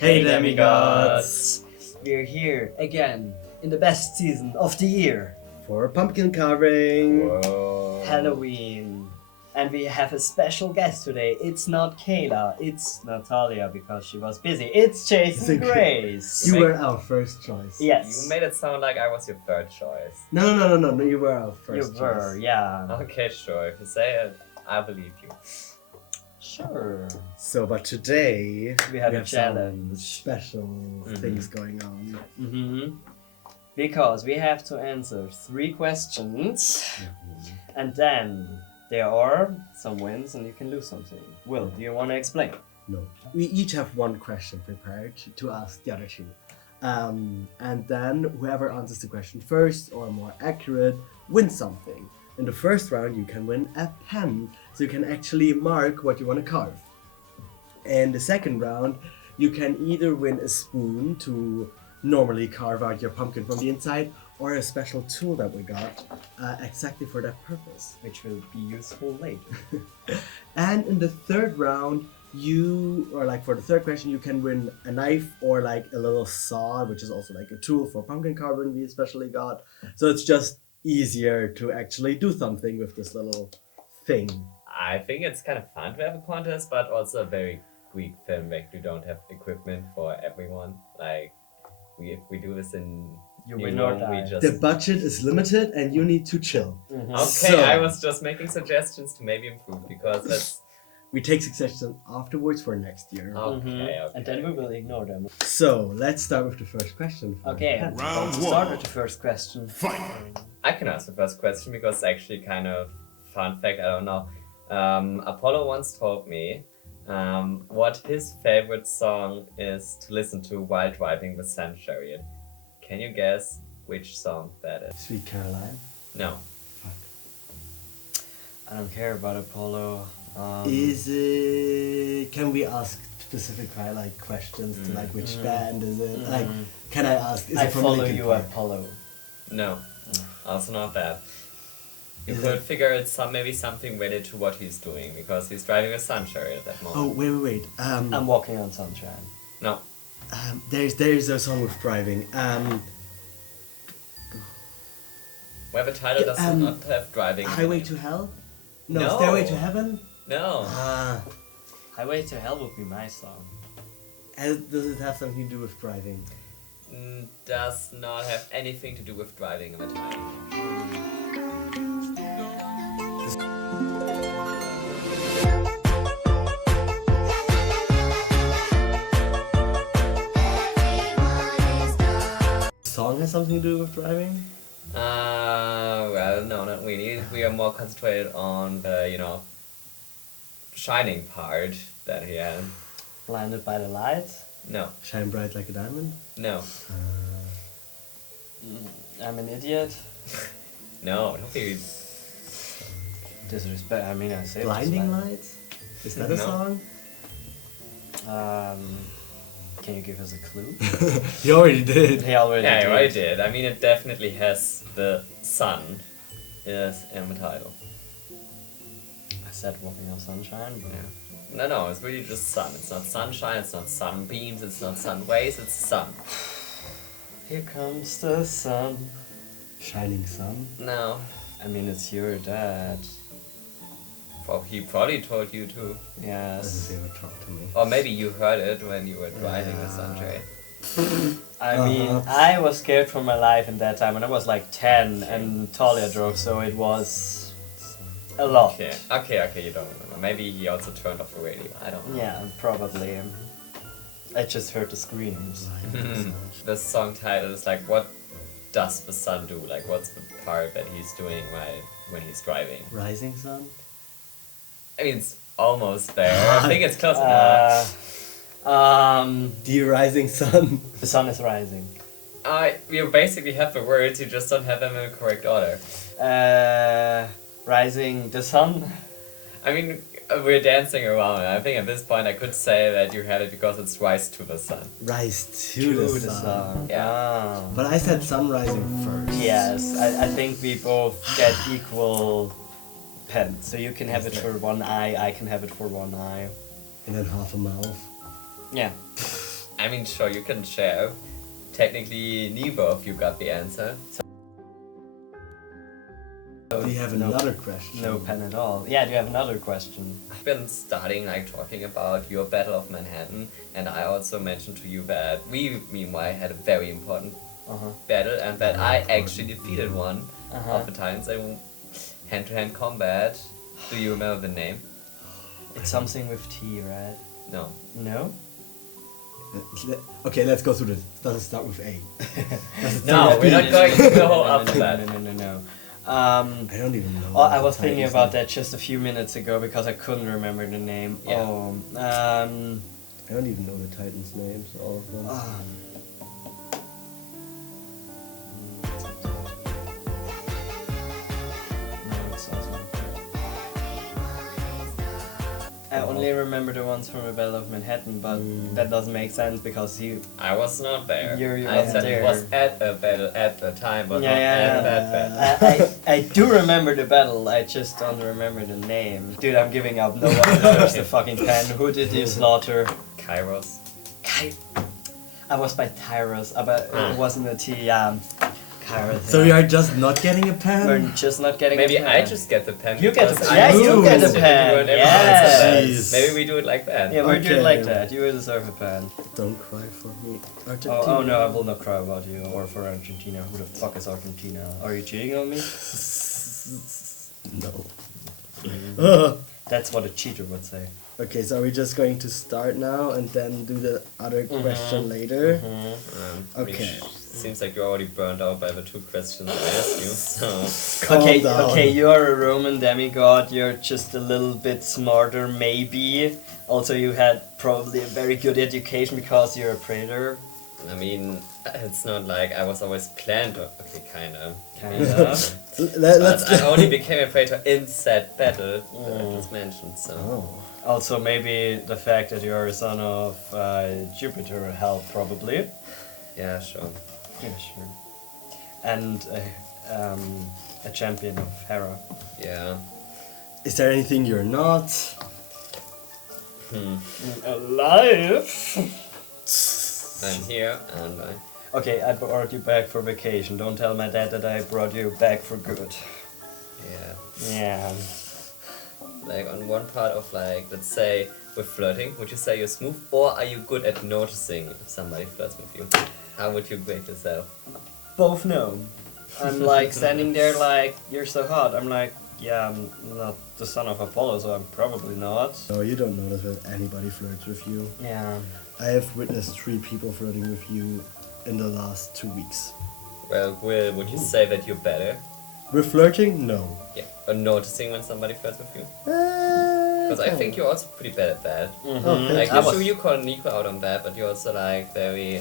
Hey Demigods! We're here again in the best season of the year, For pumpkin carving. Whoa. Halloween. And we have a special guest today. It's not Kayla, it's Natalia because she was busy. It's Jason Grace. You were our first choice. Yes. You made it sound like I was your third choice. No, you were our first You were, choice. yeah. Okay, sure. If you say it, I believe you. Sure. So, but today We have a some challenge. special things going on. Mm-hmm. Because we have to answer 3 questions, and then there are some wins and you can lose something. Will, do you want to explain? No. We each have one question prepared to ask the other two. And then whoever answers the question first or more accurate wins something. In the first round, you can win a pen, so you can actually mark what you want to carve. In the second round, you can either win a spoon to normally carve out your pumpkin from the inside, or a special tool that we got exactly for that purpose. Which will be useful later. And in the third round, for the third question, you can win a knife or like a little saw, which is also like a tool for pumpkin carving we especially got. So it's just easier to actually do something with this little thing. I think it's kind of fun to have a contest, but also a very weak film. Like, we don't have equipment for everyone. Like, if we do this in You New win or York, we die. just... The budget is limited and you need to chill. Mhm. Okay, So- I was just making suggestions to maybe improve, because that's... We take suggestions afterwards for next year. Okay, Mhm. okay. And then we will ignore them. So let's start with the first question. for Okay, Pat. let's start with the first question. I can ask the first question because it's actually kind of fun fact. I don't know. Apollo once told me what his favorite song is to listen to while driving the Sun Chariot. Can you guess which song that is? Sweet Caroline. No. I don't care about Apollo. Is it? Can we ask specific questions to like which band is it? Like, can I ask? Is I it from follow Linkin you, Park? Apollo. No. Also not that. You Is could it- figure it's maybe something related to what he's doing, because he's driving a Sun Chariot at that Oh moment. wait. I'm walking on sunshine. No. There's a song with driving. Where the title does not have driving. in Highway it. to Hell. No, No. Stairway to Heaven. No. Highway to Hell would be my song. Does it have something to do with driving? Does not have anything to do with driving in the title. Song has something to do with driving? Well, no, not really. We are more concentrated on the, shining part that he had. Blinded by the lights. No, Shine bright like a diamond. no, I'm an idiot. no, don't be... Disrespect. I mean, I say Blinding lights. Is that a No. song? Can you give us a clue? You already did. He already Yeah, did. I did. I mean, it definitely has the sun is in the title. I said walking on sunshine, but Yeah. No, it's really just sun. It's not sunshine, it's not sunbeams, it's not sun rays, it's sun. here comes the sun. Shining sun. No. I mean, it's your dad. Well, he probably told you too. Doesn't Yes. ever talk to me. Or maybe you heard it when you were driving the sun chariot. I mean, I was scared for my life in that time when I was like 10 and Talia drove, so it was a lot. Okay, you don't remember. Maybe he also turned off the radio. I don't know. Yeah, probably. I just heard the screams. The song title is like, what does the sun do? Like, what's the part that he's doing when he's driving? Rising sun. I mean, it's almost there. I think it's close enough. The rising sun. The sun is rising. You basically have the words, you just don't have them in the correct order. Rising the sun. I mean, we're dancing around. I think at this point I could say that you had it because it's Rise to the Sun. Rise to the sun. Yeah. Ah. But I said sun rising first. Yes, I think we both get equal pen. So you can have it for one eye, I can have it for one eye. And then half a mouth. Yeah. I mean, sure, you can share. Technically, neither of you got the answer. Do you have another question? No pen at all. Yeah, do you have another question? I've been starting like talking about your Battle of Manhattan, and I also mentioned to you that we, meanwhile, had a very important battle, and that I actually defeated one of the times in hand-to-hand combat. Do you remember the name? It's something with T, right? No. No? Okay, let's go through this. Does it start with A? No, we're not going to go after that. No. I don't even know. Oh, I was thinking about that just a few minutes ago because I couldn't remember the name. Yeah. I don't even know the Titans' names, all of them. No, it's also I only remember the ones from the Battle of Manhattan, but that doesn't make sense because I was not there. You I wasn't said there. it was at a battle at the time, but not at that battle. I do remember the battle, I just don't remember the name. Dude, I'm giving up. No one deserves the fucking pen. Who did you slaughter? Kairos. I was by Tyros, but it wasn't a T, Kairos. So we are just not getting a pen? We're just not getting Maybe a pen. I just get the pen. You get the because pen. I Yeah, you get the used it pen. and you Yeah. everyone Jeez. said that. Maybe we do it like that. Yeah, we're doing Okay. like that. You will deserve a pen. Don't cry for me. Oh no, I will not cry about you or for Argentina. Who the fuck is Argentina? Are you cheating on me? No. That's what a cheater would say. Okay, so are we just going to start now and then do the other question later? Okay. Seems like you're already burned out by the two questions I asked you. So Calm okay, down. okay, you're a Roman demigod. You're just a little bit smarter, maybe. Also, you had probably a very good education because you're a praetor. I mean, it's not like I was always planned. Okay, kind of. Kinda. Let's But I only became a praetor in said battle that I just mentioned. So. Oh. Also, maybe the fact that you're a son of Jupiter helped, probably. Yeah, sure. Yeah, sure. And a champion of Hera. Yeah. Is there anything you're not? Alive? I'm here and I. Okay, I brought you back for vacation. Don't tell my dad that I brought you back for good. Yeah. Yeah. Like on one part of like, let's say with flirting, would you say you're smooth or are you good at noticing if somebody flirts with you? How would you grade yourself? Both no. I'm like standing there like, you're so hot. I'm like, yeah, I'm not the son of Apollo, so I'm probably not. No, you don't notice when anybody flirts with you. Yeah. I have witnessed 3 people flirting with you in the last 2 weeks. Well, Will, would you say that you're better? With flirting? No. Yeah. Or noticing when somebody flirts with you? Because I think you're also pretty bad at that. Okay. Like, I you're was- sure you call Nico out on that, but you're also like very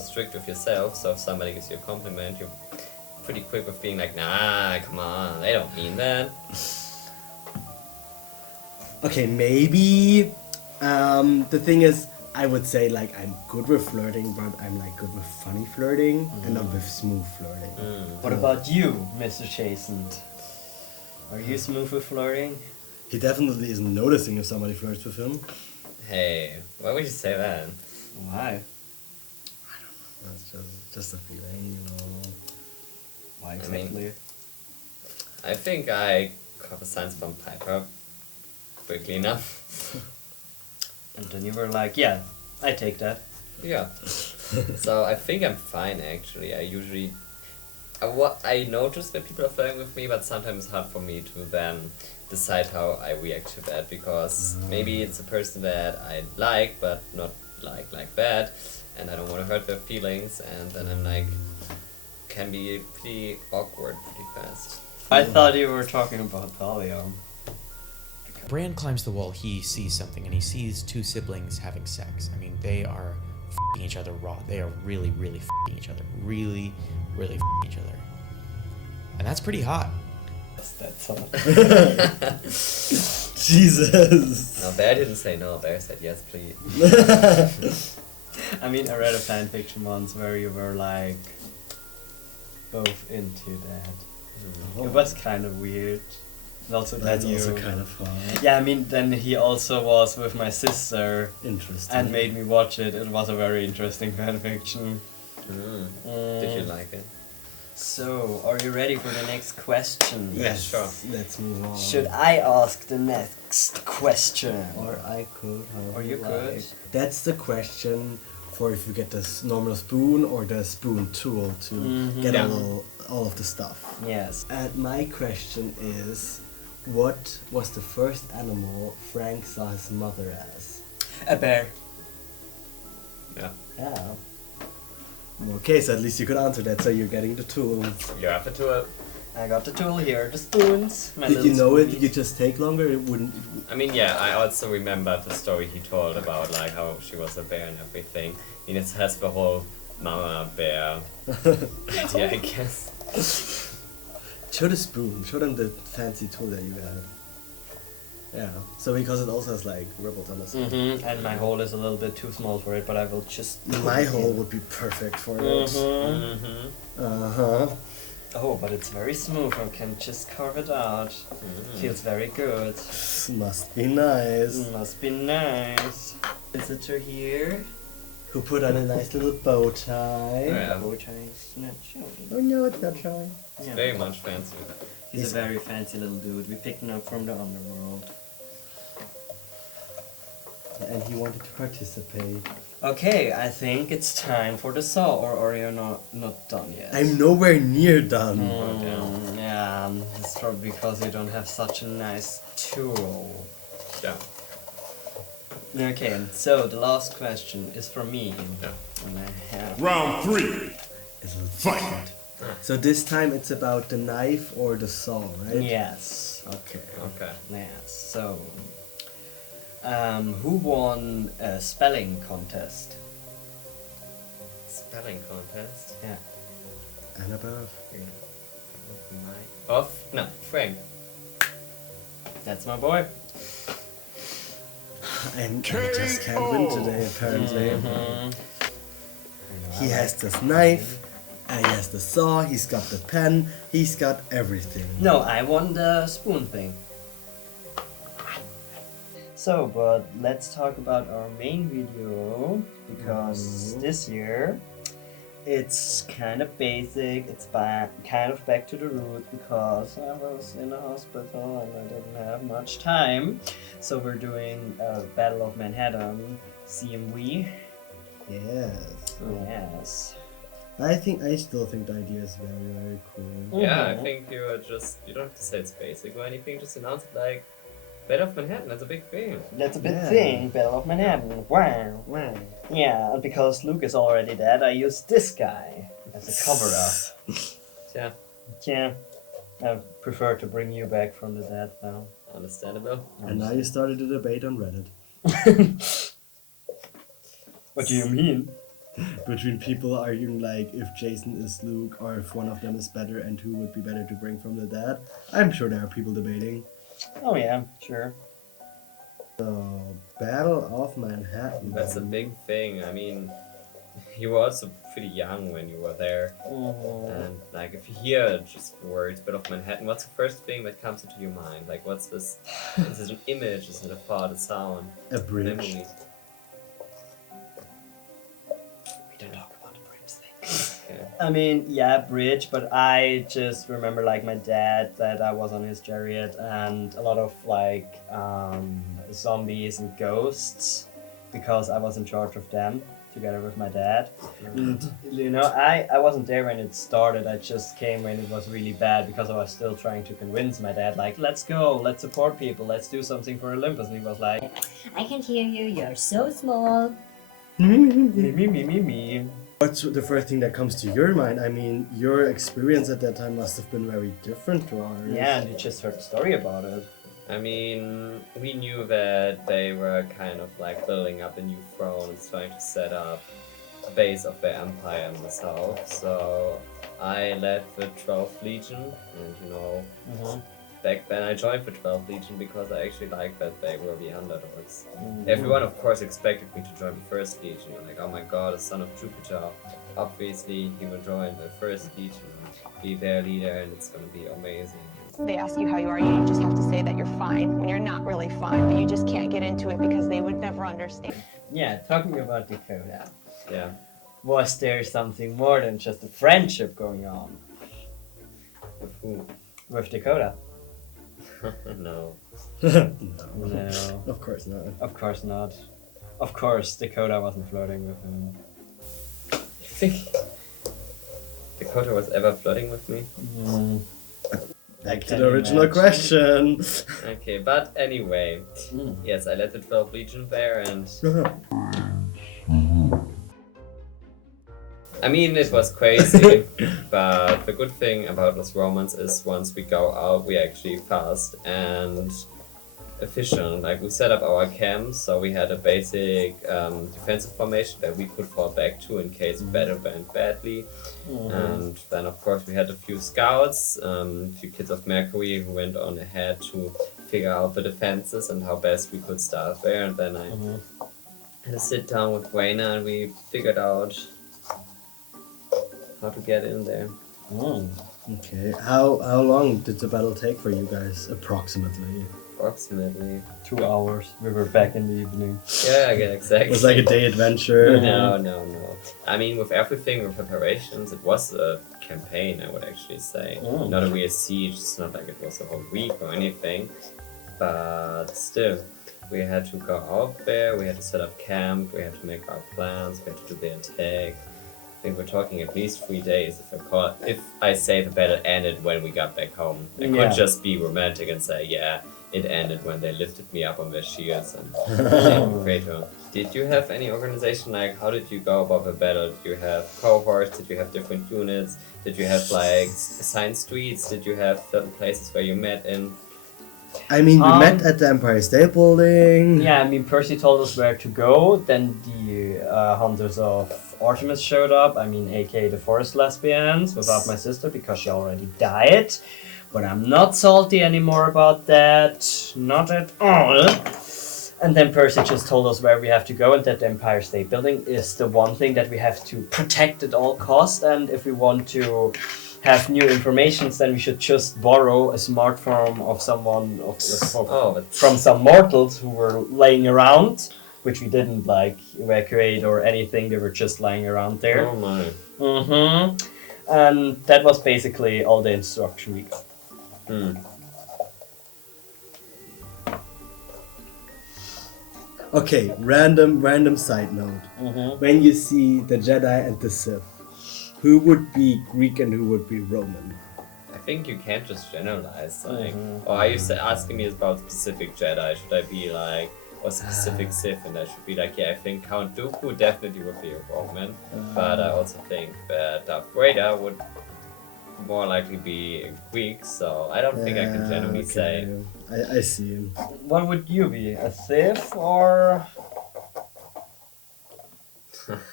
strict with yourself. So if somebody gives you a compliment, you're pretty quick with being like, nah, come on, they don't mean that. Okay, maybe. The thing is, I would say like I'm good with flirting, but I'm like good with funny flirting and not with smooth flirting. What about you, Mr. Jason? Are you smooth with flirting? He definitely isn't noticing if somebody flirts with him. Hey, why would you say that? Why? That's just a feeling, you know. Why I mean- exactly? I think I caught the signs from Piper quickly enough. And then you were like, yeah, I take that. Yeah. So I think I'm fine actually. I usually I notice that people are flirting with me, but sometimes it's hard for me to then decide how I react to that because maybe it's a person that I like but not like that, and I don't want to hurt their feelings, and then I'm like can be pretty awkward pretty fast. I thought you were talking about Thalia. Bran climbs the wall, he sees something, and he sees 2 siblings having sex. I mean, they are f***ing each other raw. They are really, really f***ing each other. Really, really f***ing each other. And that's pretty hot. That's all. Jesus. No, Bear didn't say no. Bear said yes, please. I mean, I read a fan fiction once where you were like both into that. It was kind of weird. Also, That's then also you. kind of fun. Yeah, I mean, then he also was with my sister Interesting. and made me watch it. It was a very interesting fanfiction. Did you like it? So, are you ready for the next question? Yes, sure. Let's move on. Should I ask the next question? Or I could. However Or you could. like. That's the question for if you get this normal spoon or the spoon tool to get Yeah. all of the stuff. Yes. And my question is, what was the first animal Frank saw his mother as? A bear. Yeah. Yeah. Okay, so at least you could answer that, so you're getting the tool. You have to do it. I got the tool here, the spoons. My Did you little know it? spoonies. Did you just take longer? It wouldn't. I mean, yeah, I also remember the story he told about like how she was a bear and everything. And it has the whole mama bear. Yeah, I guess. Show the spoon. Show them the fancy tool that you had. Yeah. So because it also has like ripples on the side. And my hole is a little bit too small for it, but I will just. My hole would be perfect for it. Uh huh. Oh, but it's very smooth. I can just carve it out. Feels very good. Must be nice. Must be nice. Visitor here. Who put on a nice little bow tie. Yeah. Bow tie is not showing. Oh no, it's not showing. Yeah. Very much fancy. He's a very fancy little dude. We picked him up from the underworld. And he wanted to participate. Okay, I think it's time for the saw, or are you not done yet? I'm nowhere near done. Yeah, it's probably because you don't have such a nice tool. Yeah. Okay, so the last question is from me. Yeah. And I have... Round 3. It'll fight. So this time it's about the knife or the saw, right? Yes. Okay. Okay. Yes, so... who won a spelling contest? Spelling contest. Yeah. Annabelle? No, Frank. That's my boy. I just can't win today, apparently. Mm-hmm. He has this knife, he has the saw, he's got the pen, he's got everything. No, I won the spoon thing. So, but let's talk about our main video, because this year it's kind of basic, it's kind of back to the root, because I was in a hospital and I didn't have much time. So we're doing Battle of Manhattan, CMV. Yes. Yes. I still think the idea is very, very cool. Yeah, I think you don't have to say it's basic or anything, just announce it like Battle of Manhattan, that's a big thing. That's a big Yeah. thing, Battle of Manhattan. Wow. Wow. Yeah, and because Luke is already dead, I used this guy as a cover-up. Yeah, Yeah, I prefer to bring you back from the dead now. understandable. And now you started a debate on Reddit What do you mean? between people arguing like if Jason is Luke or if one of them is better and who would be better to bring from the dead. I'm sure there are people debating. Oh yeah, sure. So, Battle of Manhattan. That's a big thing. I mean, you were also pretty young when you were there. And like, if you hear just words, Battle of Manhattan, what's the first thing that comes into your mind? Like, what's this? Is it an image? Is it a thought, a sound, A bridge. memory? We don't talk about the bridge thing. Okay. I mean, yeah, bridge, but I just remember like my dad that I was on his chariot and a lot of like zombies and ghosts because I was in charge of them together with my dad. And you know, I wasn't there when it started. I just came when it was really bad because I was still trying to convince my dad like, let's go, let's support people, let's do something for Olympus. And he was like, I can hear you, you're so small. me. What's the first thing that comes to your mind? I mean, your experience at that time must have been very different to ours. Yeah, and you just heard the story about it. I mean, we knew that they were kind of like building up a new throne and trying to set up a base of their empire in the south. So I led the 12th Legion, and you know, back then I joined for 12 Legion because I actually liked that they were the underdogs. Everyone, of course, expected me to join the first Legion. Like, oh my god, a son of Jupiter. Obviously, he will join the first Legion, be their leader, and it's gonna be amazing. They ask you how you are, you just have to say that you're fine when you're not really fine, but you just can't get into it because they would never understand. Yeah, talking about Dakota. Yeah. Was there something more than just a friendship going on With who? with Dakota? No. No. No, Of course not. of course not. Of course, Dakota wasn't flirting with him. You think Dakota was ever flirting with me? Back to Can the you original imagine? question. Okay, but anyway. Yes, I led the 12 Legion there, and I mean, it was crazy, but the good thing about Los Romans is once we go out, we actually fast and efficient. Like, we set up our camp, so we had a basic defensive formation that we could fall back to in case battle went badly. And then, of course, we had a few scouts, a few kids of Mercury who went on ahead to figure out the defenses and how best we could start there. And then I had a sit down with Wayna and we figured out how to get in there. Okay, how long did the battle take for you guys, approximately? Approximately. 2 hours. We were back in the evening. Yeah, exactly. It was like a day adventure. No. I mean, with everything, with preparations, it was a campaign, I would actually say. Not a real siege, it's not like it was a whole week or anything. But still, we had to go out there, we had to set up camp, we had to make our plans, we had to do the attack. I think we're talking at least 3 days if I say the battle ended when we got back home. I could just be romantic and say, yeah, it ended when they lifted me up on their shields and saved the crater. Did you have any organization? Like, how did you go about the battle? Did you have cohorts? Did you have different units? Did you have, like, assigned streets? Did you have certain places where you met in? I mean, we met at the Empire State Building. Yeah, I mean, Percy told us where to go. Then the Hunters of Artemis showed up. I mean, aka the Forest Lesbians, without my sister because she already died. But I'm not salty anymore about that. Not at all. And then Percy just told us where we have to go, and that the Empire State Building is the one thing that we have to protect at all costs. And if we want to have new information, then we should just borrow a smartphone of someone from some mortals who were laying around, which we didn't like evacuate or anything. They were just lying around there. Oh my. And that was basically all the instruction we got. Okay, random side note. When you see the Jedi and the Sith, who would be Greek and who would be Roman? I think you can't just generalize, like, or are you asking me about specific Jedi? Should I be like, or specific Sith? And I should be like, yeah, I think Count Dooku definitely would be a Roman, but I also think that Darth Vader would more likely be a Greek, so I don't think I can generally say. I see. What would you be? A Sith or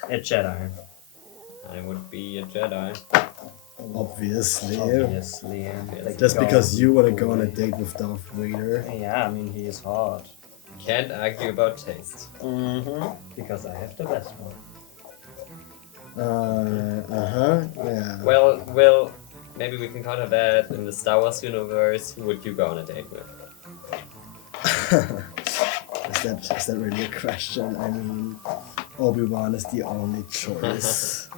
a Jedi? I would be a Jedi. Obviously. Obviously. Just because you want to go on a date with Darth Vader. Yeah, I mean, he is hot. Can't argue about taste. Because I have the best one. Yeah. Well, maybe we can counter that in the Star Wars universe. Who would you go on a date with? Is that really a question? I mean, Obi-Wan is the only choice.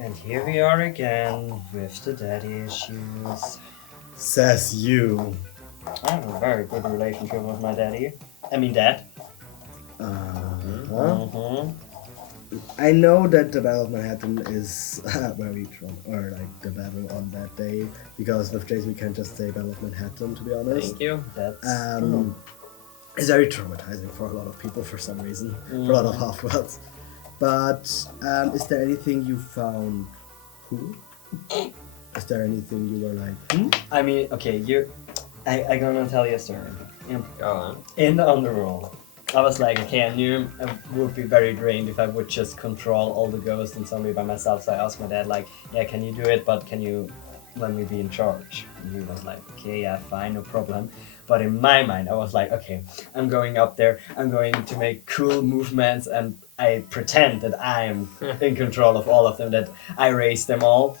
And here we are again with the daddy issues. Says you. I have a very good relationship with my daddy. I mean, dad. I know that the Battle of Manhattan is very strong, or like the battle on that day, because with Jason we can't just say Battle of Manhattan, to be honest. Thank you. That's It's very traumatizing for a lot of people for some reason, for a lot of half-worlds. But is there anything you found cool? Is there anything you were like, I mean, okay, I'm gonna tell you a story. Go on. In the Underworld, I was like, okay, I knew I would be very drained if I would just control all the ghosts and zombie by myself. So I asked my dad, like, yeah, can you do it? But can you let me be in charge. And he was like, okay, yeah, fine, no problem. But in my mind, I was like, okay, I'm going up there, I'm going to make cool movements, and I pretend that I am in control of all of them, that I raise them all,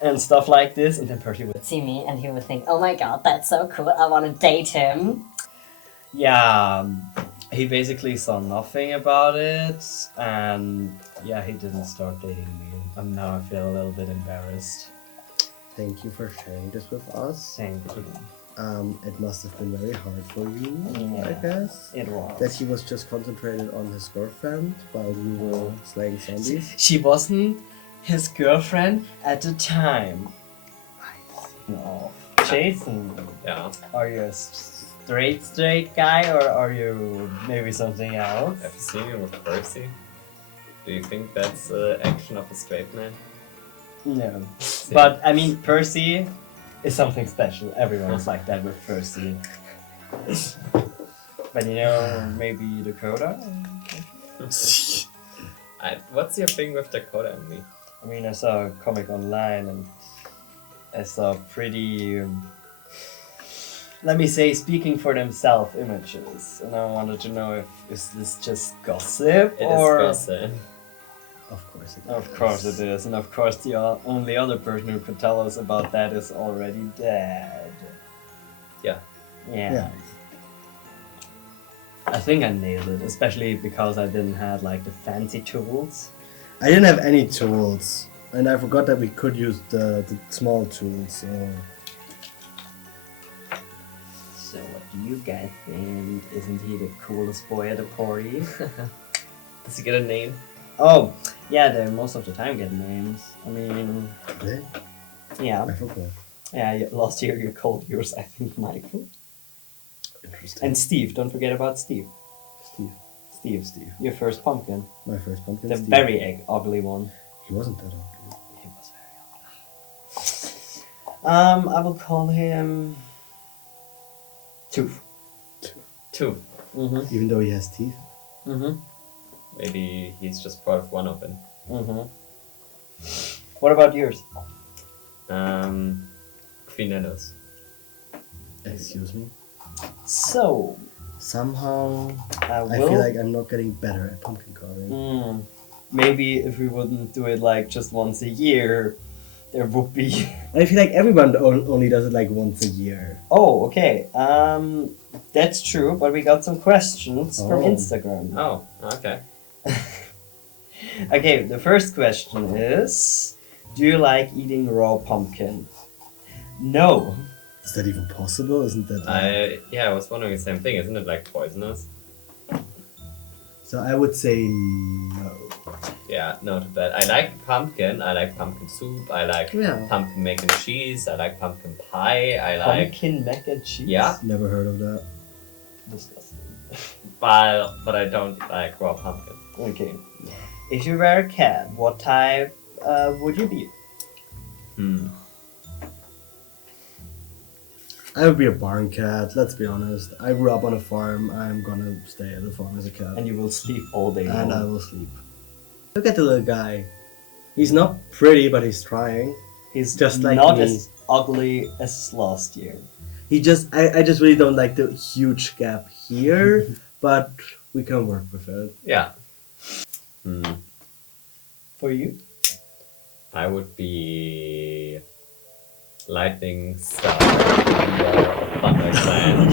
and stuff like this. And then Percy would, See me and he would think, oh my god, that's so cool, I want to date him. yeah, he basically saw nothing about it, and yeah, he didn't start dating me. And now I feel a little bit embarrassed. Thank you for sharing this with us. Thank you. It must have been very hard for you, I Yeah, guess. it was. That he was just concentrated on his girlfriend while you were slaying zombies. She wasn't his girlfriend at the time. No. Jason, Yeah. are you a straight guy, or are you maybe something else? Have you seen him with Percy? Do you think that's action of a straight man? No. But I mean, Percy is something special. Everyone's like that with Percy. But you know, maybe Dakota? What's your thing with Dakota and me? I mean, I saw a comic online and I saw pretty, let me say, speaking for themselves images. And I wanted to know if is this just gossip It or... is gossip. Of course it is. Of course it is. And of course the only other person who could tell us about that is already dead. Yeah. Yeah. I think I nailed it, especially because I didn't have like the fancy tools. I didn't have any tools. And I forgot that we could use the small tools, so... So what do you guys think? Isn't he the coolest boy at the party? Does he get a name? Oh, yeah, they most of the time get names. I mean, Yeah, yeah. I forgot. Yeah, last year you called yours, I think, Michael. Interesting. And Steve, don't forget about Steve. Steve, Your first pumpkin. my first pumpkin. The Steve. very ugly one. He wasn't that ugly. He was very ugly. I will call him Tooth. Two. Mm-hmm. Even though he has teeth. Mm-hmm. Maybe he's just part of one of them. Mm-hmm. What about yours? Quinellos. Excuse me. So, Somehow, I I will. feel like I'm not getting better at pumpkin carving. Maybe if we wouldn't do it like just once a year, there would be. I feel like everyone only does it like once a year. Oh, okay. That's true, but we got some questions from Oh. Instagram. Oh, okay. Okay, the first question is: do you like eating raw pumpkin? No. Is that even possible? Isn't that? I was wondering the same thing. Isn't it like poisonous? So I would say no. Yeah, no to that. I like pumpkin. I like pumpkin soup. I like Yeah. pumpkin mac and cheese. I like pumpkin pie. I like, Pumpkin mac and cheese? Yeah. Never heard of that. Disgusting. but I don't like raw pumpkin. Okay. If you were a cat, what type would you be? I would be a barn cat. Let's be honest. I grew up on a farm. I'm gonna stay at the farm as a cat, And you will sleep all day and I long. will sleep. Look at the little guy. He's not pretty, but he's trying. He's just like not me. as ugly as last year. I just really don't like the huge gap here, but we can work with it. Yeah. For you? I would be lightning star or thunder clan.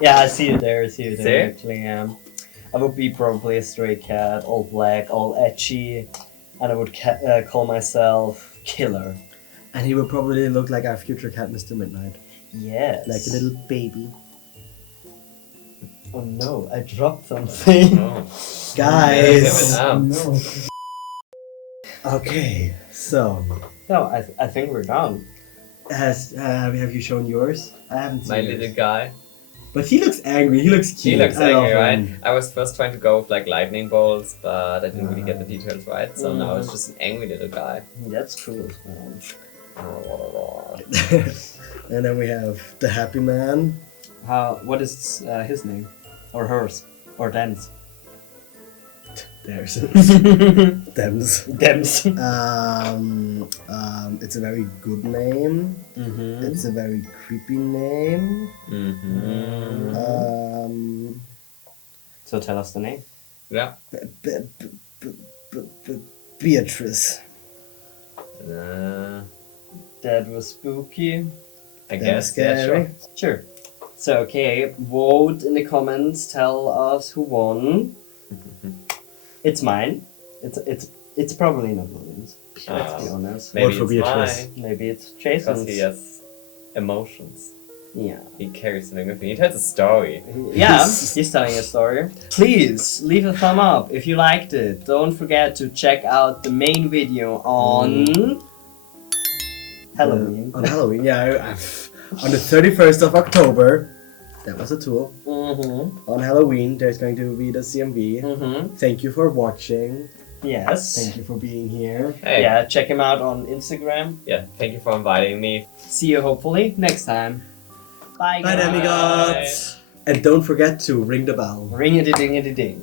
Yeah, I see you there. See? Actually, yeah. I would be probably a stray cat, all black, all etchy, and I would call myself Killer. And he would probably look like our future cat, Mr. Midnight. Yes. Like a little baby. Oh no, I dropped something. Oh. Guys! Give it up. Okay, so, No, I think we're done. have you shown yours? I haven't seen My yours. little guy. But he looks angry, he looks cute. He looks I love angry, right? him. I was first trying to go with like lightning bolts, but I didn't really get the details right. So now it's just an angry little guy. That's cool, man. And then we have the happy man. What is his name? Or hers? Or Dan's? There's Dems. Dems. It's a very good name. Mm-hmm. It's a very creepy name. So tell us the name. Yeah. Beatrice. That was spooky. I That guess. was Yeah, scary. sure. Sure. So, okay, vote in the comments. Tell us who won. It's mine. It's probably not Williams. Let's be honest. Maybe Vote for it's Beatrice. mine. Maybe it's Because Jason's. he has emotions. Yeah. He carries something with him. He tells a story. Yeah, he's telling a story. Please leave a thumb up if you liked it. Don't forget to check out the main video on Halloween. On Halloween, yeah. On the 31st of October, that was a tool. Mm-hmm. On Halloween, there's going to be the CMV. Mm-hmm. Thank you for watching. Yes. Thank you for being here. Hey. Yeah, check him out on Instagram. Yeah. Thank you for inviting me. See you hopefully next time. Bye, Bye, guys. Demigods! And don't forget to ring the bell. Ring-a-ding-a-ding.